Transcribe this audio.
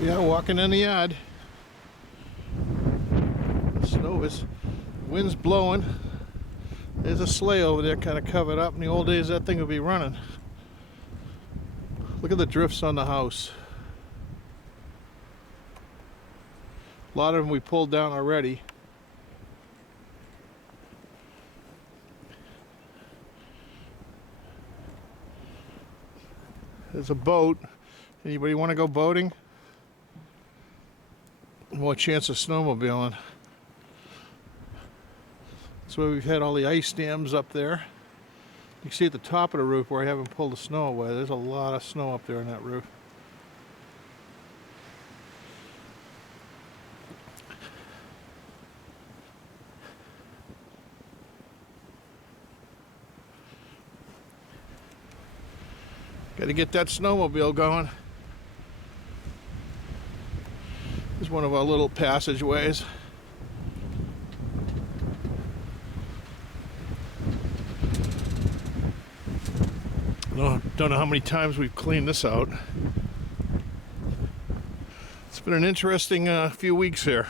Yeah, walking in the yard. Snow is, wind's blowing. There's a sleigh over there kind of covered up. In the old days, that thing would be running. Look at the drifts on the house. A lot of them we pulled down already. There's a boat. Anybody want to go boating? More chance of snowmobiling. That's why we've had all the ice dams up there. You can see at the top of the roof where I haven't pulled the snow away. There's a lot of snow up there on that roof. Got to get that snowmobile going. This is one of our little passageways. Don't know how many times we've cleaned this out. It's been an interesting few weeks here.